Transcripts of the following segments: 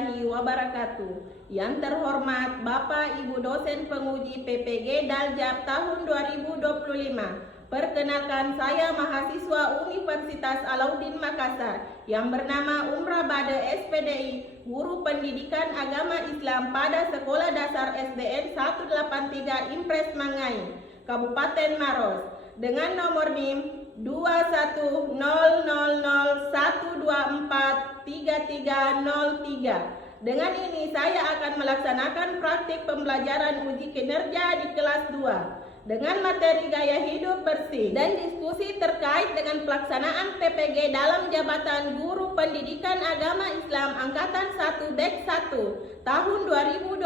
warahmatullahi wabarakatuh. Yang terhormat Bapak Ibu dosen penguji PPG Daljab tahun 2025. Perkenalkan, saya mahasiswa Universitas Alauddin Makassar yang bernama Umrah Bade SPDI, guru pendidikan agama Islam pada Sekolah Dasar SDN 183 Impres Mangai, Kabupaten Maros, dengan nomor NIM 210001243303. Dengan ini saya akan melaksanakan praktik pembelajaran uji kinerja di kelas 2 dengan materi gaya hidup bersih dan diskusi terkait dengan pelaksanaan PPG dalam jabatan Guru Pendidikan Agama Islam Angkatan 1 Dek 1 tahun 2025.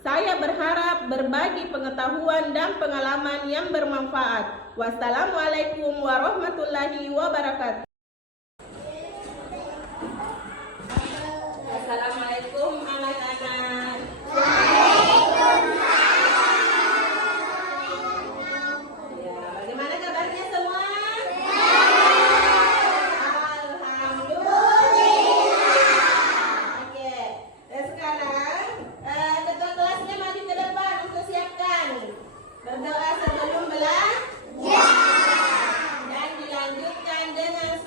Saya berharap berbagi pengetahuan dan pengalaman yang bermanfaat. Wassalamualaikum warahmatullahi wabarakatuh. Assalamualaikum anak-anak. Ya, bagaimana kabarnya semua? Alhamdulillah. Oke, dan sekarang ketua kelasnya maju ke depan untuk siapkan berdoa sebelum belajar dan dilanjutkan dengan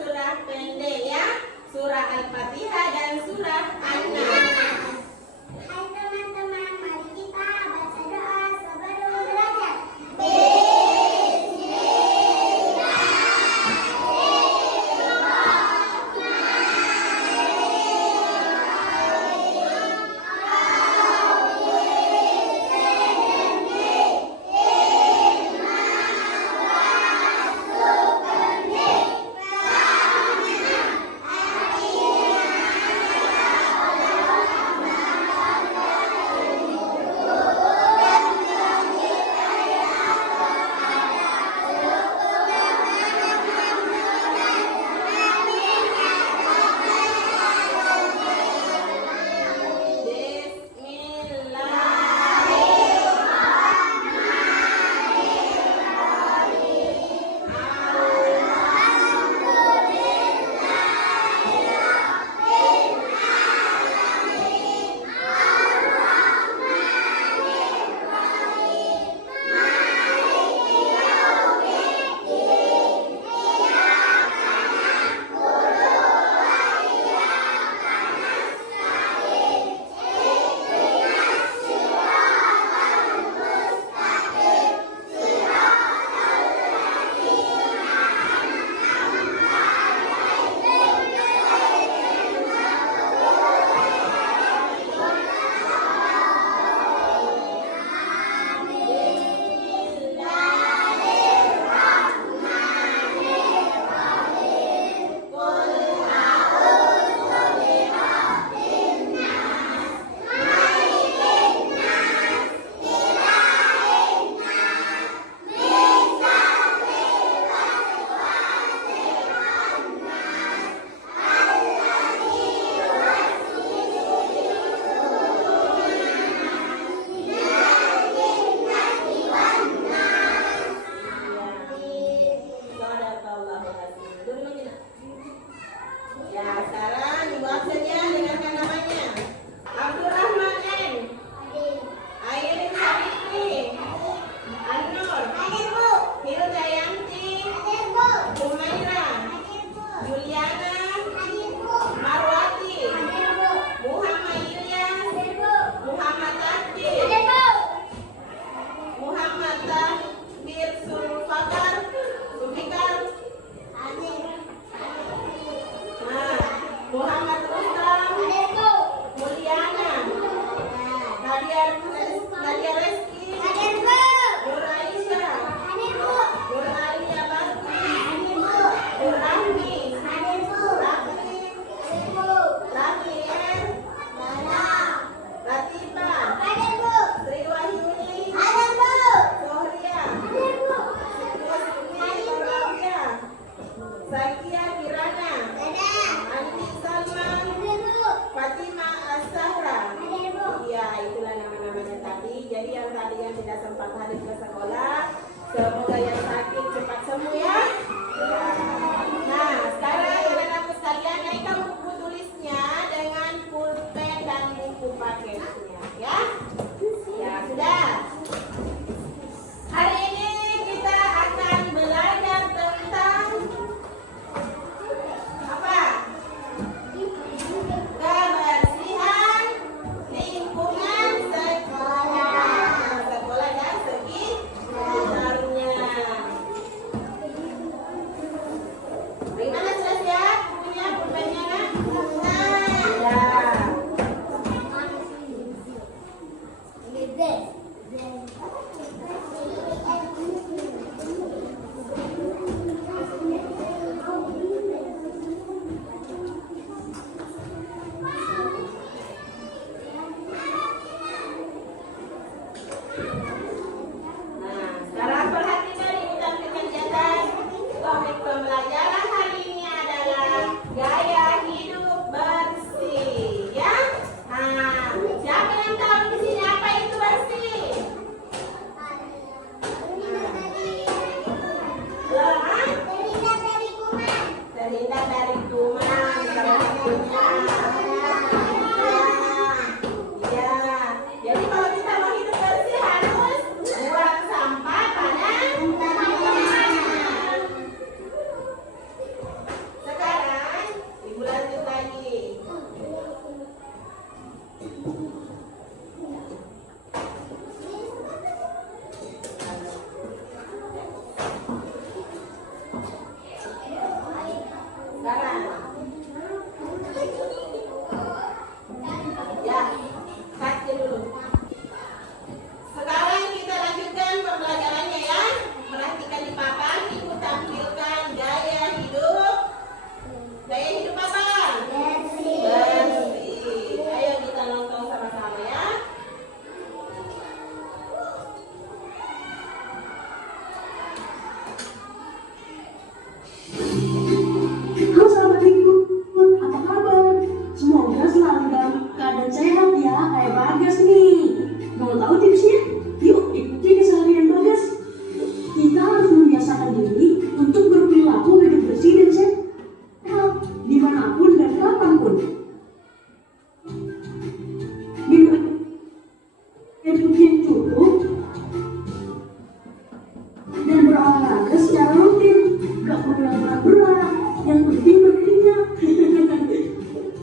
yang penting berminyak.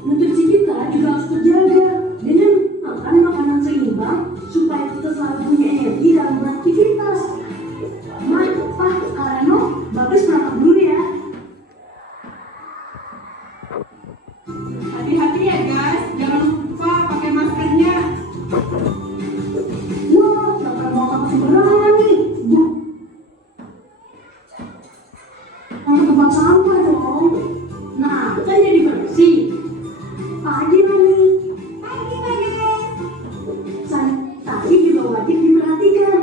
Nutrisi kita juga harus terjaga dengan makan makanan seimbang supaya kita selalu punya energi dalam beraktivitas. Pak Arano, bagus berangkat dulu ya. Hati-hati ya guys, jangan lupa pakai maskernya. Wah, bakal mau apa sembarangan nih. Mau tempat sampah dong. Nah, kan jadi bersih. Pagi nih. Pagi guys. Sanitasi juga wajib diperhatikan.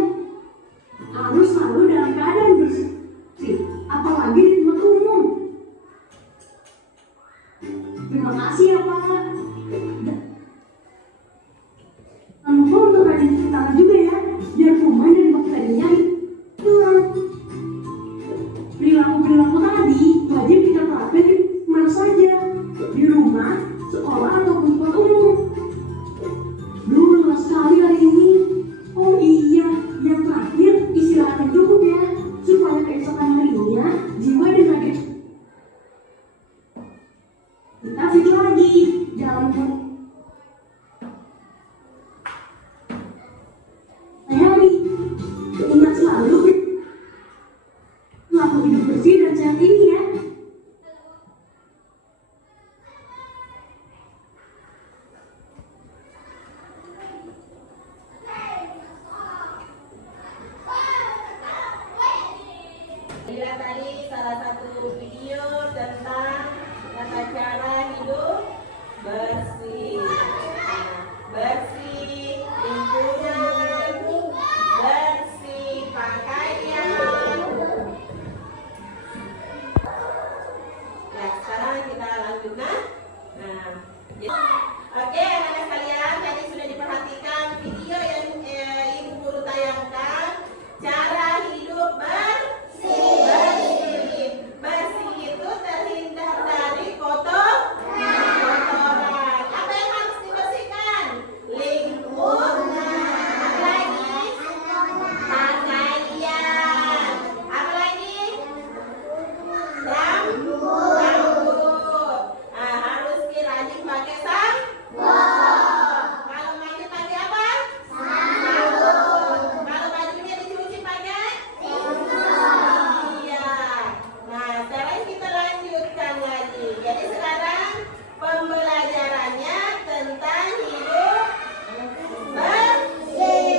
Harus selalu dalam keadaan bersih. Apalagi di tempat umum. Terima kasih ya Pak. Jangan lupa untuk rajin cuci tangan juga ya, biar kuman dan bakterinya hilang. Perilaku tadi wajib kita terapkan di mana saja, di rumah, sekolah ataupun tempat umum. Duh, lelah sekali hari ini. Oh iya, yang terakhir istirahat yang cukup ya, supaya keesokan harinya jiwa dan raga kita fit lagi. Jangan hari ingat selalu laku hidup bersih dan sehat ini ya. Inilah tadi salah satu video tentang tata cara hidup bersih. Bersih lingkungan, bersih pakaian. Ya, sekarang kita lanjutkan. Oke, anak-anak sekalian, tadi sudah diperhatikan video yang Ibu Guru tayangkan. Cara hidup bersih. Bersih itu terhindar dari kotoran. Apa yang harus dibersihkan? Lingkungan. Apa lagi? Pakaian. Apa lagi? Rambut. Nah, harus rajin pakai sampo. Kalau mandi pakai apa? Sabun. Kalau bajunya dicuci pakai? Iya. Nah, sekarang kita lanjutkan lagi. Jadi sekarang pembelajarannya tentang hidup bersih.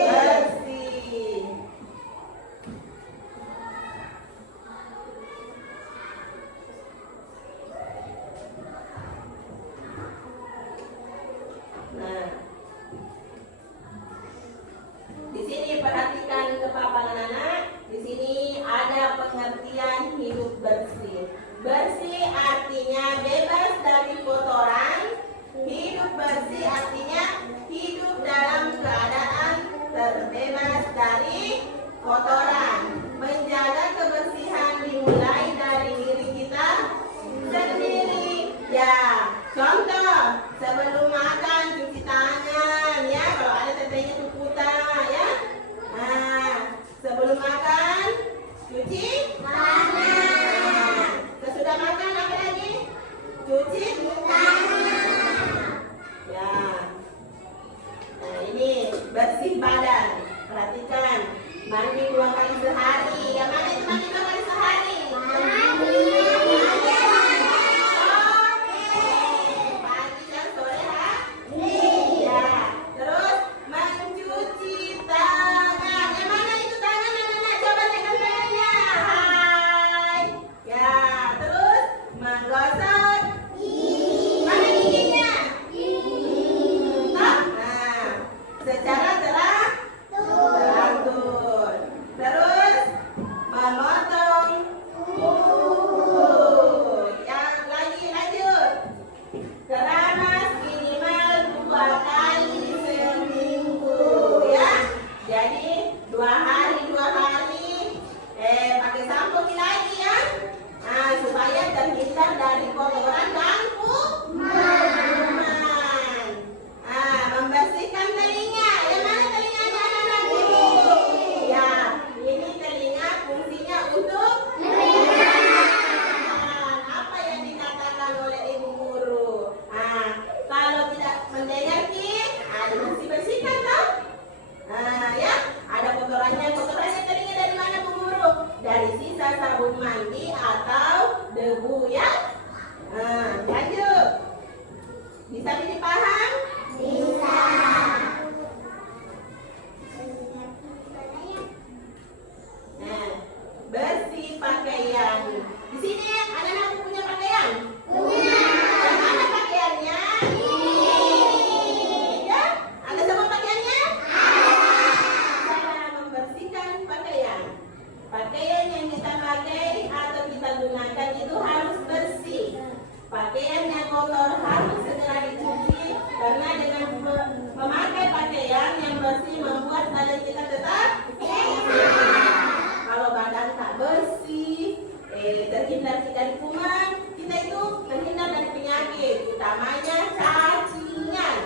kotor harus segera dicuci karena dengan memakai pakaian yang bersih membuat badan kita tetap sehat. Kalau badan tak bersih, terhindar dari kuman, kita itu terhindar dari penyakit, utamanya cacingan.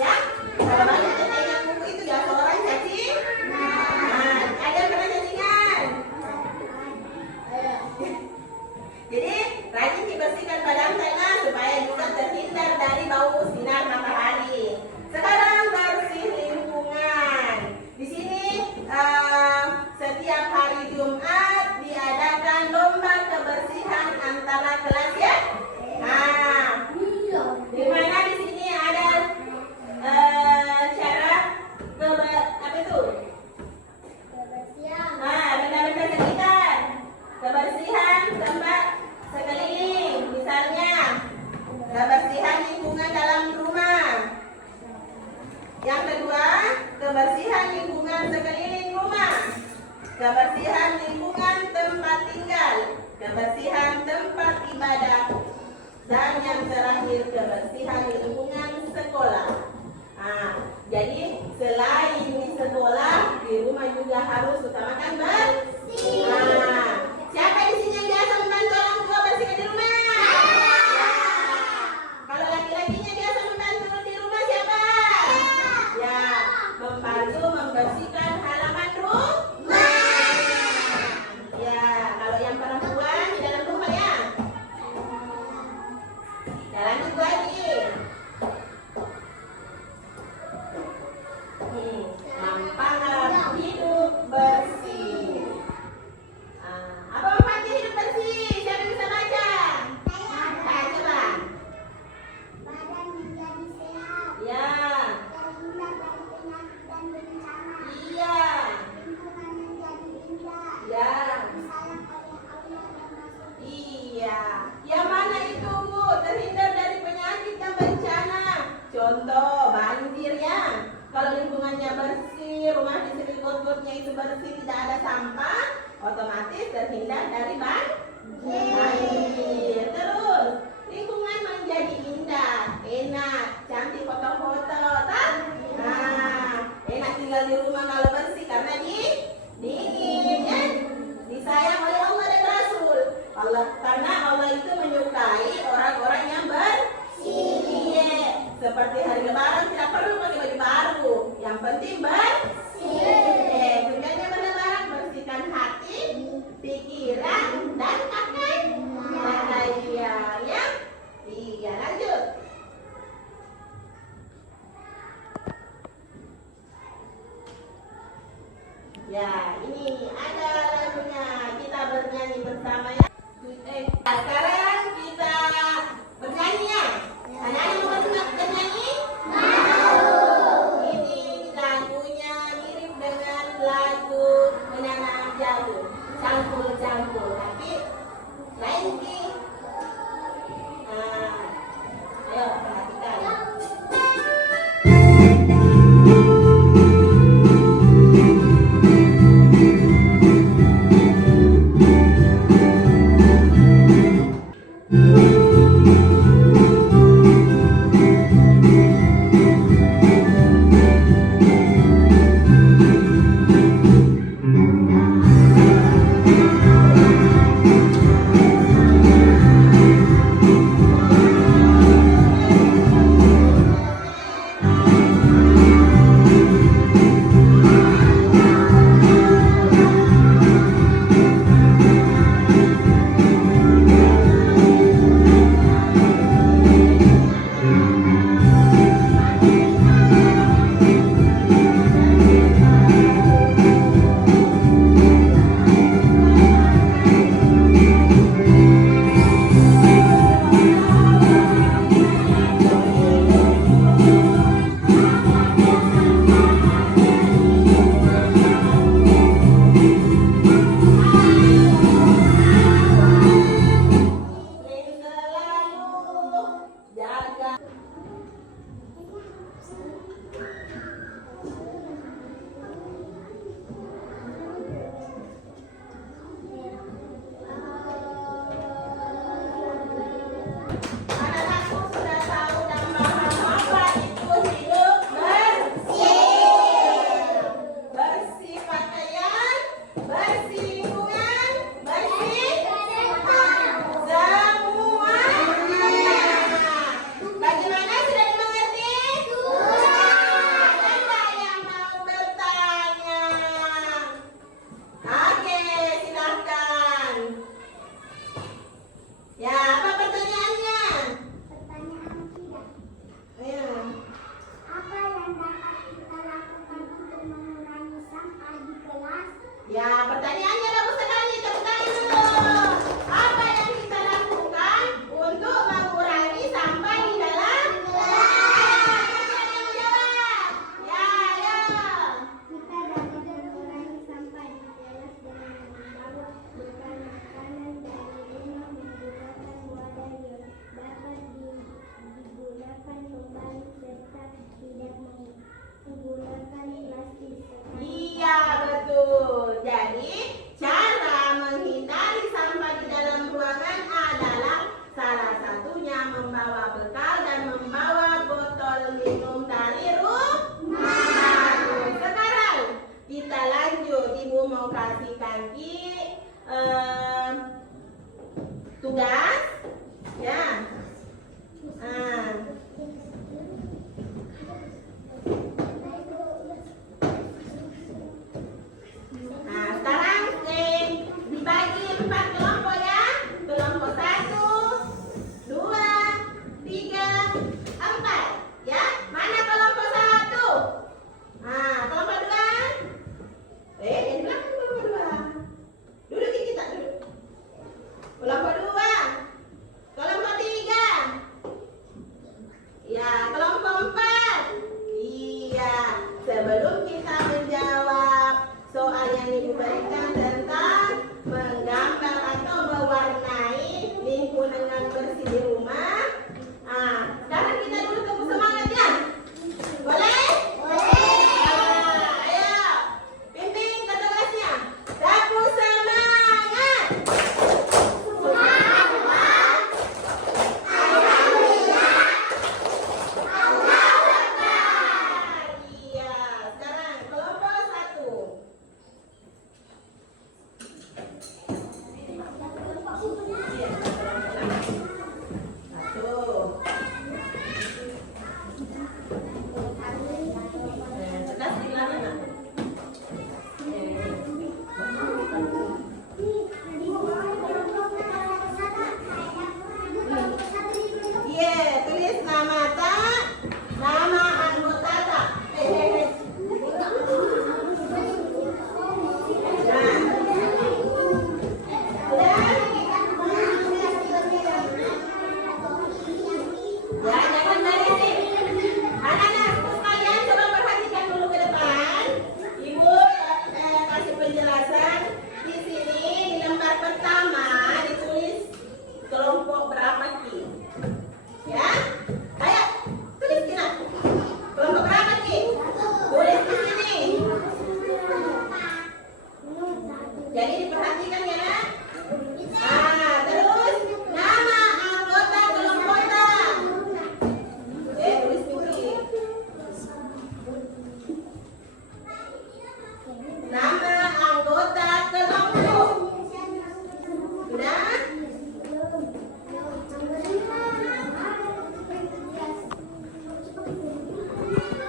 Ya, kalau badan kita yang kuku itu ya seorang cacing. Nah, ada yang pernah cacingan? Jadi rajin dibersihkan badan kita supaya juga terhindar dari bau sinar matahari. Sekarang bersih lingkungan. Di sini setiap hari Jumat diadakan lomba kebersihan antara kelas ya. Nah, di mana di sini ada cara apa itu? Nah, benda-benda sekitar, kebersihan tempat sekeliling, misalnya kebersihan lingkungan dalam rumah. Yang kedua, kebersihan lingkungan sekeliling rumah, kebersihan lingkungan tempat tinggal, kebersihan tempat ibadah, dan yang terakhir kebersihan lingkungan sekolah. Nah, jadi selain di sekolah, di rumah juga harus utamakan bersih. Nah, siapa di sini yang biasa membantu orang tua bersihkan di rumah? Ya. Kalau laki-lakinya biasa membantu di rumah siapa? Ya, membantu membersihkan halaman rumah. Ya, kalau yang perempuan di dalam rumah ya. Ya, lanjut lagi. Manfaat hidup bersih. Apa manfaat hidup bersih? Siapa yang bisa baca? Saya coba. Badan menjadi sehat, Ya, terhindar dari penyakit dan bencana, iya, lingkungan menjadi indah, ya, disayang oleh Allah dan Rasul. iya. Yang mana itu Bu? Terhindar dari penyakit dan bencana. Contoh banjir ya. Kalau lingkungannya bersih, rumah di sekelilingnya itu bersih, tidak ada sampah, otomatis terhindar dari banjir. Terus lingkungan menjadi indah, enak, cantik foto-foto, tak? Nah, enak tinggal di rumah kalau bersih karena dingin, ya. Disayang oleh Allah dan Rasul. Karena Allah itu menyukai orang-orang yang bersih. Seperti hari Lebaran tidak perlu pakai baju baru, yang penting bersih. Tujuannya berlebaran bersihkan hati, pikiran, dan pakaian. Ya, iya lanjut. Ya, ini ada lagunya, kita bernyanyi bersama ya. Sekarang kita bernyanyi ya. Ada yang mau bernyanyi? Ini lagunya mirip dengan lagu menanam jagung, campur-campur, tapi lain ki. Ayo perhatikan. Anak-anakku tugas ya. Nah, sekarang dibagi 4 kelompok ya. Kelompok 1, 2, 3, 4 ya. Mana kelompok 1? Nah, kelompok 2. Di belakang kelompok 2. Duduk kita duduk. Kelompok 2. Kelompok 3. Ya, kelompok 4. Iya. Sebelum kita menjawab soal yang Ibu berikan tentang menggambar atau mewarnai lingkungan yang bersih di rumah. Sekarang kita dulu tepuk semangat ya. Boleh? Ayo. Pimpin ke kelasnya. Tepuk semangat. Iya. Sekarang kelompok 1. Tulis nama tak, nama anggota tak. Ya, jangan berisik. Anak-anakku sekalian, coba perhatikan dulu ke depan. Ibu kasih penjelasan. Di sini di lembar pertama ditulis kelompok berapa Ki? Ya, ayo tulis Kina. Kelompok berapa Ki? Tulis di sini. Jadi diperhatikan ya nak. Terus nama anggota kelompok tak. Tulis Ki. Nama anggota kelompok. Sudah?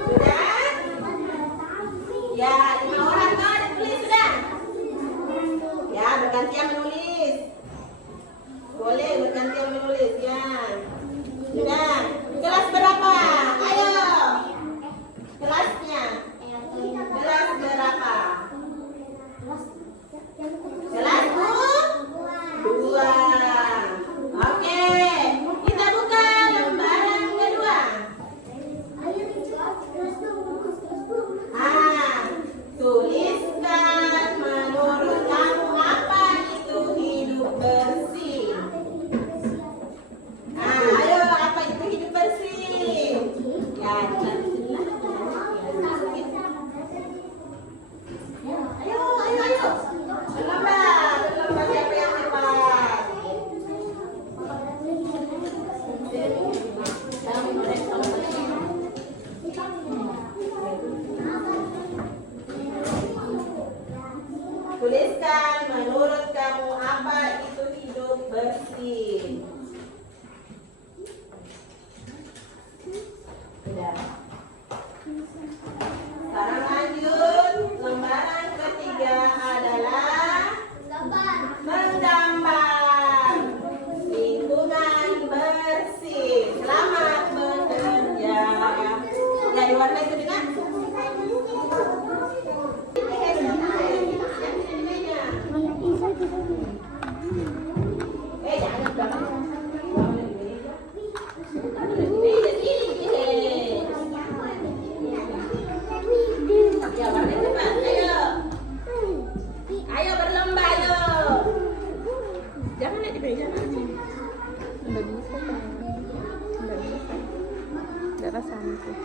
Sudah? Ya, 5 orang kau ada tulis sudah? Ya, bergantian menulis. Boleh bergantian menulis ya. Sudah. Kelas berapa? Ayo. Kelasnya. Kelas berapa? Kelas 2. Oke. Kita buka lembaran kedua. Tuliskan menurut kamu apa itu hidup bersih. Ayo, apa itu hidup bersih? Ya, ayo. Berlomba siapa yang hebat? Tuliskan menurut kamu apa itu hidup bersih. Sudah. Sekarang lanjut. Lembaran ketiga adalah menggambar lingkungan bersih. Selamat bekerja. Ya, diwarnai itu dengan ya, warnai cepat. Ayo berlomba, ayo. Jangan di meja aja. Nggak bisa kan? Nggak bisa. Nggak kesana sih.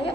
Ayo.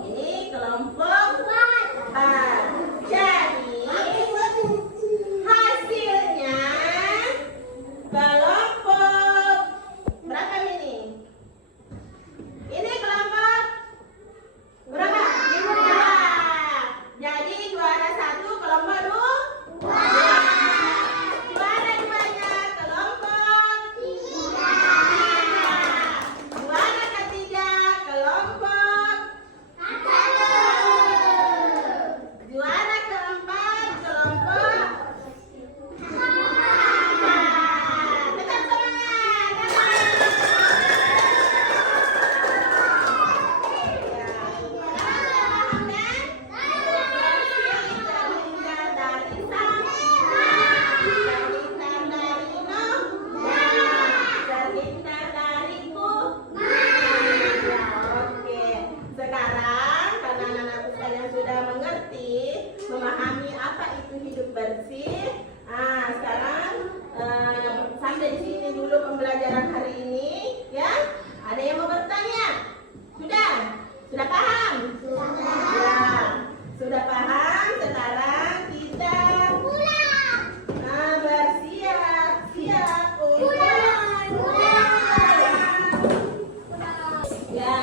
Ini Ya,